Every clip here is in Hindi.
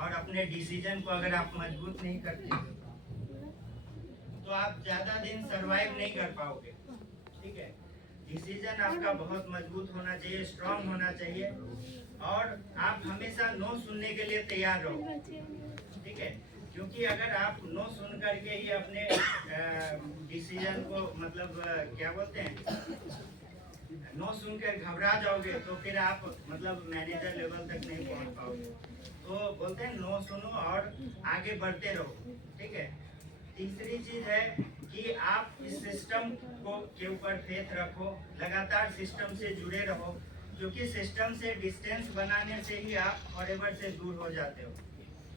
और अपने डिसीजन को अगर आप मजबूत नहीं करते तो आप ज्यादा दिन सरवाइव नहीं कर पाओगे। ठीक है, डिसीजन आपका बहुत मजबूत होना चाहिए, स्ट्रांग होना चाहिए, और आप हमेशा नो सुनने के लिए तैयार रहो। ठीक है, क्योंकि अगर आप नो सुन करके ही अपने डिसीजन को मतलब क्या बोलते हैं, नो सुनकर घबरा जाओगे तो फिर आप मतलब मैनेजर लेवल तक नहीं पहुंच पाओगे। तो बोलते हैं नो सुनो और आगे बढ़ते रहो। ठीक है, तीसरी चीज है कि आप इस सिस्टम को के ऊपर फेथ रखो, लगातार सिस्टम से जुड़े रहो, क्योंकि सिस्टम से डिस्टेंस बनाने से ही आप फॉरएवर से दूर हो जाते हो।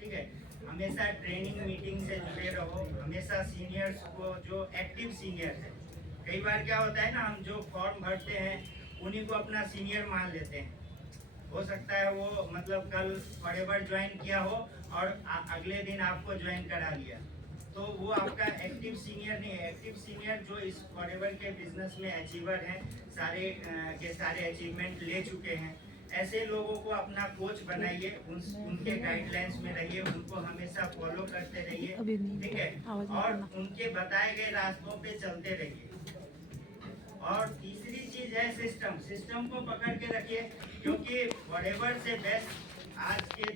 ठीक है, हमेशा ट्रेनिंग मीटिंग से जुड़े रहो, हमेशा सीनियर्स को, जो एक्टिव सीनियर है, कई बार क्या होता है ना, हम जो फॉर्म भरते हैं उन्हीं को अपना सीनियर मान लेते हैं। हो सकता है वो मतलब कल फॉरएवर ज्वाइन किया हो और अगले दिन आपको ज्वाइन करा लिया, तो वो आपका एक्टिव सीनियर नहीं है। एक्टिव सीनियर जो इस फॉरएवर के बिजनेस में अचीवर हैं, सारे के सारे अचीवमेंट ले चुके हैं, ऐसे लोगों को अपना कोच बनाइए, उनके गाइडलाइंस में रहिए, उनको हमेशा फॉलो करते रहिए। ठीक है, और उनके बताए गए रास्तों पे चलते रहिए। और तीसरी चीज है सिस्टम। सिस्टम को पकड़ के रखिए, क्योंकि फॉरएवर से बेस्ट आज के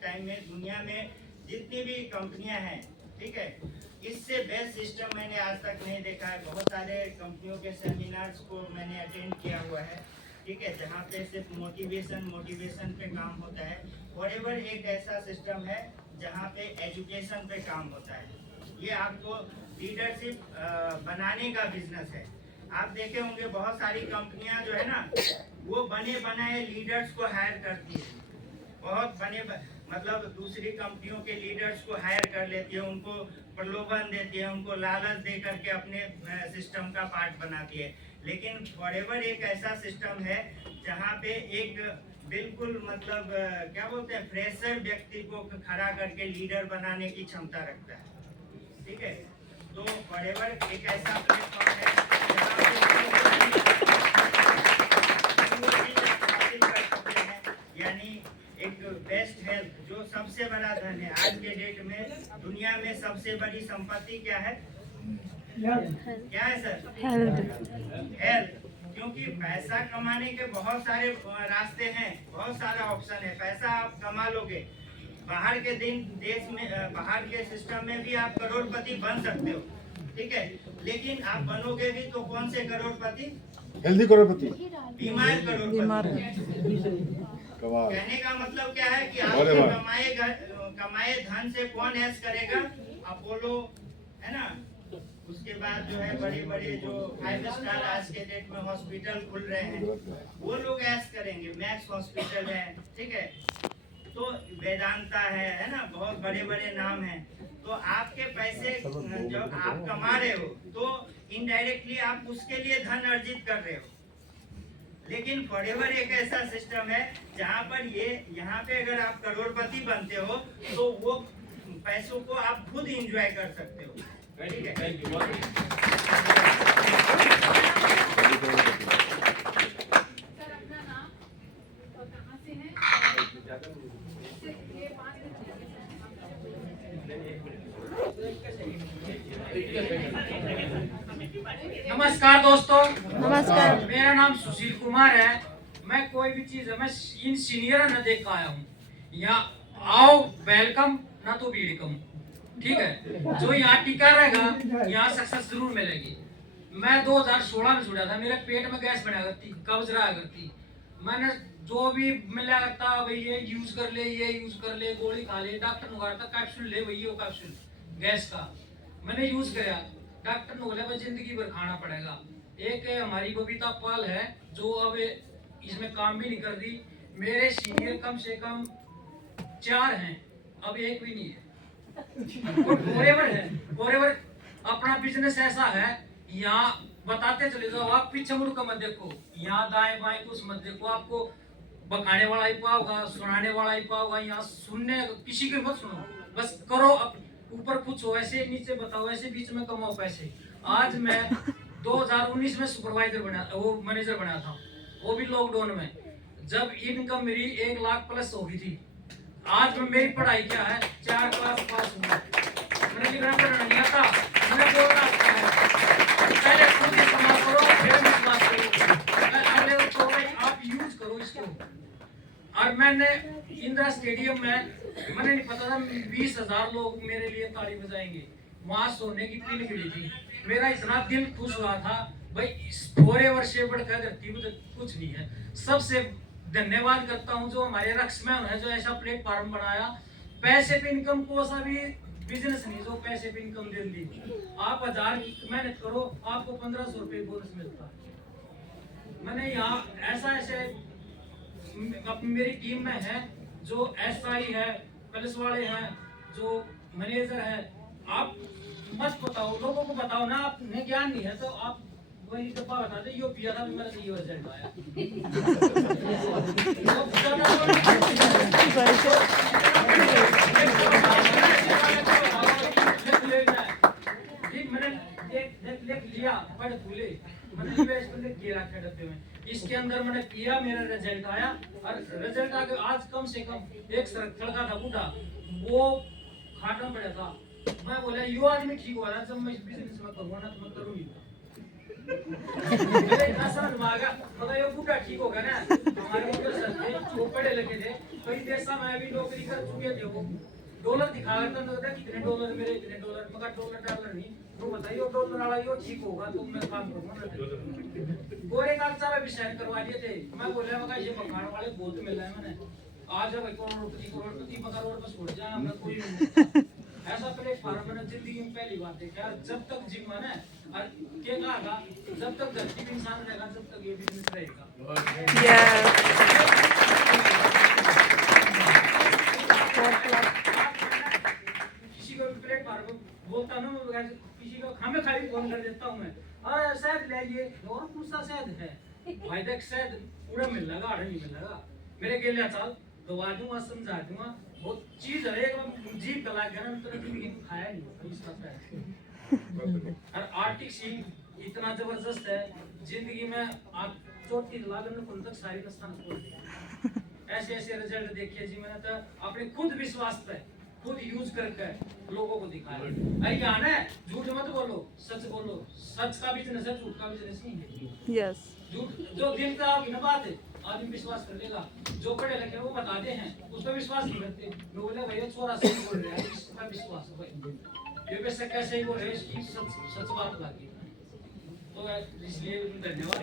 टाइम में दुनिया में जितनी भी कंपनियां हैं, ठीक है, इससे बेस्ट सिस्टम मैंने आज तक नहीं देखा है। बहुत सारे कंपनियों के सेमिनार्स को मैंने अटेंड किया हुआ है, ठीक है, जहाँ पे सिर्फ मोटिवेशन पे काम होता है। फॉरएवर एक ऐसा सिस्टम है जहाँ पे एजुकेशन पे काम होता है। ये आपको लीडरशिप बनाने का बिजनेस है। आप देखे होंगे बहुत सारी कंपनियां जो है ना, वो बने बनाए लीडर्स को हायर करती है। बहुत मतलब दूसरी कंपनियों के लीडर्स को हायर कर लेती है, उनको प्रलोभन देती है, उनको लालच दे करके अपने सिस्टम का पार्ट बनाती है। लेकिन फॉरएवर एक ऐसा सिस्टम है जहाँ पे एक बिल्कुल मतलब क्या बोलते हैं, फ्रेशर व्यक्ति को खड़ा करके लीडर बनाने की क्षमता रखता है। ठीक है, तो फॉरएवर एक ऐसा प्लेटफॉर्म है यानी एक बेस्ट हेल्थ, जो सबसे बड़ा धन है आज के डेट में। दुनिया में सबसे बड़ी संपत्ति क्या है? क्या है सर? हेल्थ। क्योंकि पैसा कमाने के बहुत सारे रास्ते हैं, बहुत सारा ऑप्शन है। पैसा आप कमा लोगे, बाहर के देश में, बाहर के सिस्टम में भी आप करोड़पति बन सकते हो। ठीक है, लेकिन आप बनोगे भी तो कौन से करोड़पति? हेल्दी करोड़पति, बीमार करोड़पति। कहने का मतलब क्या है कि आपके कमाए धन से कौन ऐश करेगा? अपोलो है ना, उसके बाद जो है बड़े बड़े जो 5 स्टार आज के डेट में हॉस्पिटल खुल रहे हैं, वो लोग ऐश करेंगे। मैक्स हॉस्पिटल है, ठीक है, तो वेदांता है ना, बहुत बड़े बड़े नाम हैं। तो आपके पैसे जब आप कमा रहे हो तो इनडायरेक्टली आप उसके लिए धन अर्जित कर रहे हो। लेकिन फॉरएवर एक ऐसा सिस्टम है जहाँ पर यहाँ पे अगर आप करोड़पति बनते हो तो वो पैसों को आप खुद एंजॉय कर सकते हो। ठीक है, सर अपना नाम और कहाँ से हैं? नमस्कार दोस्तों। नमस्कार। मेरा नाम सुशील कुमार है। मैं कोई भी चीज है, मैं इन सीनियर न देख आया हूँ। यहाँ आओ वेलकम, ना तो भीड़ कम। ठीक है, जो यहाँ टिका रहेगा यहाँ सक्सेस जरूर मिलेगी। मैं 2016 में जुड़ा था, मेरे पेट में गैस बना करती, कब्ज रहा करती। मैंने जो भी मिला करता, भाई ये यूज कर ले, ये यूज कर ले, गोली खा ले, डॉक्टर ने कहा था कैप्सूल ले, भाई वो कैप्सूल गैस का मैंने यूज किया। डॉक्टर ने बोला भाई जिंदगी भर खाना पड़ेगा। एक हमारी बबीता पाल है जो अब इसमें काम भी नहीं कर रही। मेरे सीनियर कम से कम 4 हैं, अब एक भी नहीं है। फॉरएवर है, फॉरएवर अपना बिजनेस ऐसा है, यहाँ बताते चले जाओ, आप पीछे मुड़ कर मत देखो, यहाँ दाएं बाएं कुछ मत देखो। आपको बकाने वाला ही पाओगा, सुनाने वाला ही पाओगा। यहाँ सुनने किसी के मत सुनो, बस करो, ऊपर पूछो, ऐसे नीचे बताओ, ऐसे बीच में कमाओ पैसे। आज मैं 2019 में सुपरवाइजर बना, वो मैनेजर बना था, वो भी लॉकडाउन में, जब इनकम मेरी 1 लाख प्लस हो गई थी। आज में मेरी पढ़ाई क्या है, 4 क्लास पास हुआ, मैंने लिखना पढ़ना नहीं आता, मैंने बोलना आता है। पहले खुद ही समाज करो, फिर विश्वास करो, अगले को कहो आप यूज करो इसको। और मैंने इंदिरा स्टेडियम में, मैंने नहीं पता था 20,000 लोग मेरे लिए ताली बजाएंगे, वहां सोने की पिन मिली थी, मेरा इतना दिल खुश हुआ था भाई, थोड़े वर्षे बढ़कर धरती में कुछ नहीं है। सबसे धन्यवाद करता हूँ जो हमारे रक्षमैन है, जो ऐसा प्लेटफॉर्म बनाया। पैसे पे इनकम को सा भी बिजनेस नहीं जो पैसे पे इनकम दे दी। आप 1000 मेहनत करो, आपको 1500 रुपये बोनस मिलता है। मैंने यहाँ ऐसे मेरी टीम में है जो SI है, पुलिस वाले हैं, जो मैनेजर है। आप मत बताओ, लोगों को बताओ ना, आपने ज्ञान नहीं है तो आप वही डब्बा बता दे, यो पिया था मेरा ये रिजल्ट आया। लिया पढ़ खुले, मैंने डब्बे में, इसके अंदर मैंने पिया, मेरा रिजल्ट आया। और रिजल्ट आके आज कम से कम एक सर्कल का था बूढ़ा, वो खाटम पड़ा था। मैं बोला यो आदमी ठीक हो रहा है, जब मैं इस बिजनेस में करूँगा ना तो मैं करूँगी। मगर ये बूढ़ा ठीक होगा ना, हमारे सर थे वो पढ़े लिखे थे, कई देशों में भी नौकरी कर चुके थे, वो डॉलर दिखा करता था कितने डॉलर मेरे, इतने डॉलर, मगर डॉलर नहीं, तो बताइए डॉलर वाला यो ठीक होगा तो मैं काम करूँगा। गोरे कागजा में भी साइन करवा दिए थे। मैं बोला मगर ये मकान वाले बहुत मिल रहा है, मैंने आज जब करोड़पति मगर रोड पर छोड़ जाए मैं कोई नहीं। ऐसा प्लेटफॉर्म मैंने जिंदगी में पहली बार देखा। जब तक जिम है और क्या कहा, जब तक धरती पे इंसान रहेगा जब तक ये बिजनेस रहेगा। किसी को भी प्लेटफॉर्म बोलता ना, किसी को हमें खाली फोन कर देता हूँ मैं, और शायद ले लिए और दूसरा शायद है भाई, देख शायद पूरा मिल लगा, आड़े नहीं मिल लगा, मेरे के लिए चाल दवा दूंगा, समझा दूंगा, बहुत चीज है एक जीव गला गया ना, तो जिंदगी में खाया नहीं और आर्टिक सीन इतना जबरदस्त है जिंदगी में। आप चोटी लागन को तक सारी नस्तान छोड़ दिया। ऐसे रिजल्ट देखिए जी, मैंने तो अपने खुद विश्वास पे खुद यूज करके लोगों को दिखाया। अरे क्या है, झूठ मत बोलो, सच बोलो। सच का बिजनेस है, झूठ का बिजनेस नहीं है। यस, झूठ जो दिल का बात है आदमी विश्वास कर लेगा, जो पढ़े लिखे वो बताते हैं उस पर विश्वास नहीं करते। लोग बोले भैया छोरा सही बोल रहे हैं, इस पर विश्वास है भाई, ये वैसे कैसे ही बोल रहे हैं, इसकी सच बात लगी। तो इसलिए धन्यवाद।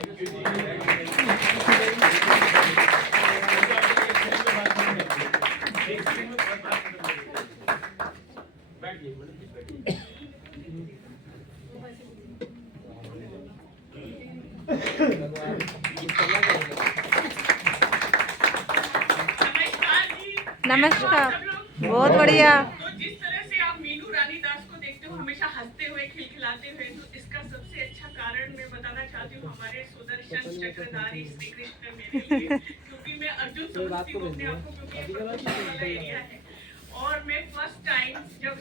नमस्कार, बहुत बढ़िया। तो जिस तरह से आप मीनू रानी दास को देखते हो हमेशा हंसते हुए, खिलखिलाते हुए, तो इसका सबसे अच्छा कारण मैं बताना चाहती हूँ हमारे सुदर्शन चक्रधारी श्री कृष्ण मेरे लिए, क्योंकि मैं अर्जुन समझती हूँ अपने आप को, क्योंकि ये प्रोफेशनल वाला एरिया है। और मैं फर्स्ट टाइम जब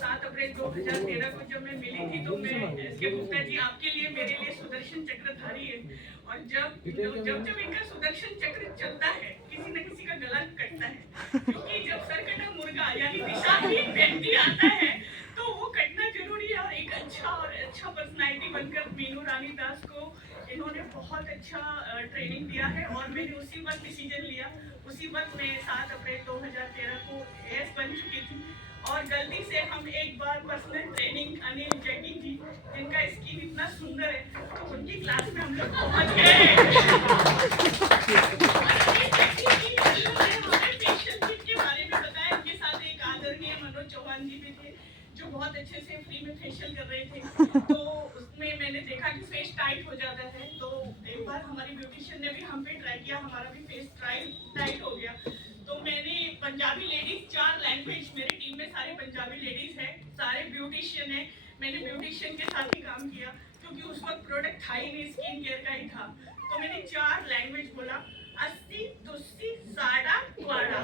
7 अप्रैल 2013 को जब मैं मिली थी तो मैं इसके गुप्ता जी आपके लिए मेरे लिए सुदर्शन चक्रधारी है। और जब इनका सुदर्शन चक्र चलता है किसी न किसी का गला कटता है, क्योंकि जब सरकटा मुर्गा यानी दिशाहीन व्यक्ति आता है तो वो कटना जरूरी है। और एक अच्छा पर्सनालिटी बनकर मीनू रानी दास को इन्होंने बहुत अच्छा ट्रेनिंग दिया है और मैंने उसी वक्त डिसीजन लिया। उसी वक्त मैं 7 अप्रैल 2013 को एएस बन चुकी थी और गलती से हम एक बार पर्सनल ट्रेनिंग अनिल जैकी जी जिनका स्किन इतना सुंदर है तो उनकी क्लास में हम लोग पहुंच गए। हमें फेशियल किट के बारे में बताया, उनके साथ एक आदरणीय मनोज चौहान जी भी थे जो बहुत अच्छे से फ्री में फेशियल कर रहे थे। तो उसमें मैंने देखा कि फेस टाइट हो जाता है, तो एक बार हमारी ब्यूटिशियन ने भी हम पे ट्राई किया, हमारा भी फेस टाइट हो गया। तो मैंने पंजाबी लेडीज 4 लैंग्वेज, मेरी टीम में सारे पंजाबी लेडीज हैं, सारे ब्यूटिशियन हैं, मैंने ब्यूटिशियन के साथ ही काम किया क्योंकि उस वक्त प्रोडक्ट था ही नहीं, स्किन केयर का ही था। तो मैंने 4 लैंग्वेज बोला, अस्सी दुस्सी साड़ा क्वाड़ा,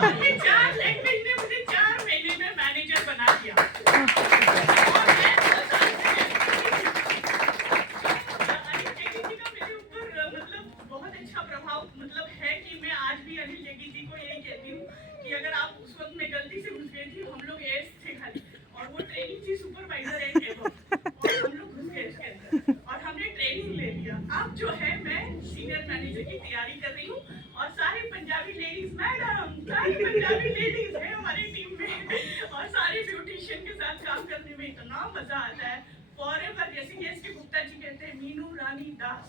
और ये 4 लैंग्वेज ने मुझे 4 महीने में मैनेजर बना दिया। और मैं अनिल जेगी जी का मेरे ऊपर मतलब बहुत अच्छा प्रभाव मतलब है कि मैं आज भी अनिल जेगी जी को यही कहती हूँ कि अगर आप उस वक्त में गलती से घुस गई थी, हम लोग एस थे खाली, और वो ट्रेनिंग थी सुपरवाइजर एंड एवं, और हम लोग घुस गए इसके अंदर और हमने ट्रेनिंग ले लिया। अब जो है मैं सीनियर मैनेजर की तैयारी कर रही हूँ और सारी पंजाबी लेडीज, मैडम सारी पंजाबी लेडीज है हमारी टीम में, और सारे ब्यूटिशियन के साथ काम करने में इतना मजा आता है। फॉरएवर, जैसे कि एस के गुप्ता जी कहते हैं, मीनू रानी दास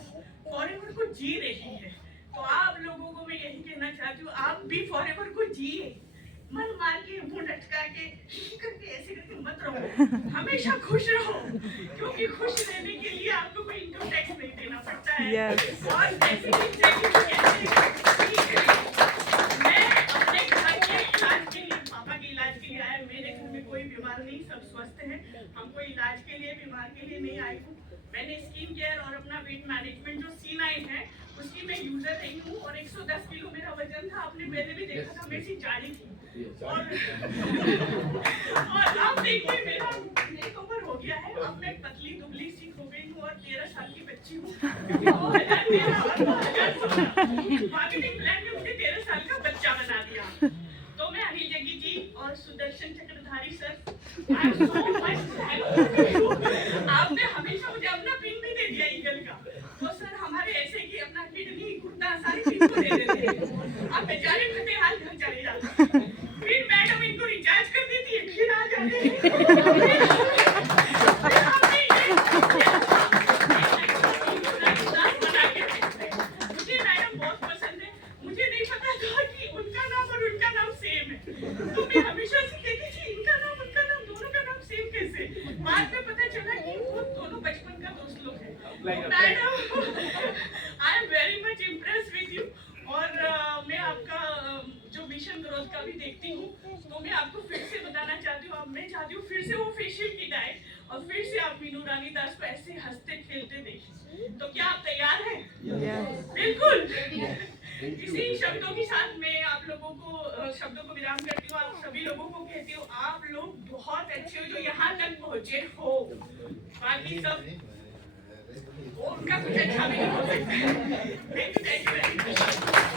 फॉरएवर को जी रही है। तो आप लोगों को मैं यही कहना चाहती हूँ, आप भी फॉरएवर को जिए, मन मार के, मुंह लटका के, करके ऐसे करके मत रहो, हमेशा खुश रहो, क्योंकि खुश रहने के लिए आपको कोई इनकम टैक्स नहीं देना पड़ता है। Yes. और जैसे कि मैं अपने घर के इलाज के लिए, पापा के इलाज के लिए आया, मेरे घर में कोई बीमार नहीं, सब स्वस्थ हैं, हम कोई इलाज के लिए, बीमार के लिए नहीं आई हूँ। मैंने स्किन केयर और अपना वेट मैनेजमेंट जो C9 है उसकी मैं यूजर रही हूँ, और 110 किलो मेरा वजन था, आपने पहले भी देखा था, मेरी जाड़ी थी, और अब देखिए मेरा मेकओवर हो गया है, अब मैं पतली दुबली सी हो गई हूँ और 13 साल की बच्ची हूँ। 2013 और 2016 मार्केटिंग प्लान में मुझे 13 साल का बच्चा बना दिया। तो मैं अनिल जग्गी जी और सुदर्शन चक्रधारी sir, I am so much thankful। आपने हमेशा मुझे अपना पिन भी दे दिया ईगल का। तो सर हमारे ऐसे कि अपना किडनी, गुर्दा सारी चीज को दे देते हैं। अब बेचारे फटे हाल घर चले जाते हैं। फिर मैडम इनको रिचार्ज कर देती है, फिर आ जाते हैं। मुझे मैडम बहुत पसंद है, मुझे नहीं पता था कि उनका नाम और उनका नाम सेम है। तो मैं हमेशा से कहती थी इनका नाम उनका नाम दोनों का नाम सेम कैसे। बाद में पता चला कि वो दोनों बचपन का दोस्त लोग हैं। Madam I am very much impress with you, और मैं आपका जो मिशन ग्रोथ का भी देखती हूँ, तो मैं आपको फिर से बताना चाहती हूँ, अब मैं चाहती हूँ फिर से वो फेशियल की डाइट, और फिर से आप मीनू रानी दास को ऐसे हंसते खेलते देखिए। तो क्या आप तैयार हैं? Yes. बिल्कुल। इसी शब्दों के साथ मैं आप लोगों को शब्दों को विराम करती हूँ। आप सभी लोगों को कहती हूँ, आप लोग बहुत अच्छे हो जो यहाँ तक पहुँचे हो। बाकी सब वो उनका कुछ अच्छा भी नहीं हो सकता। Thank you very much.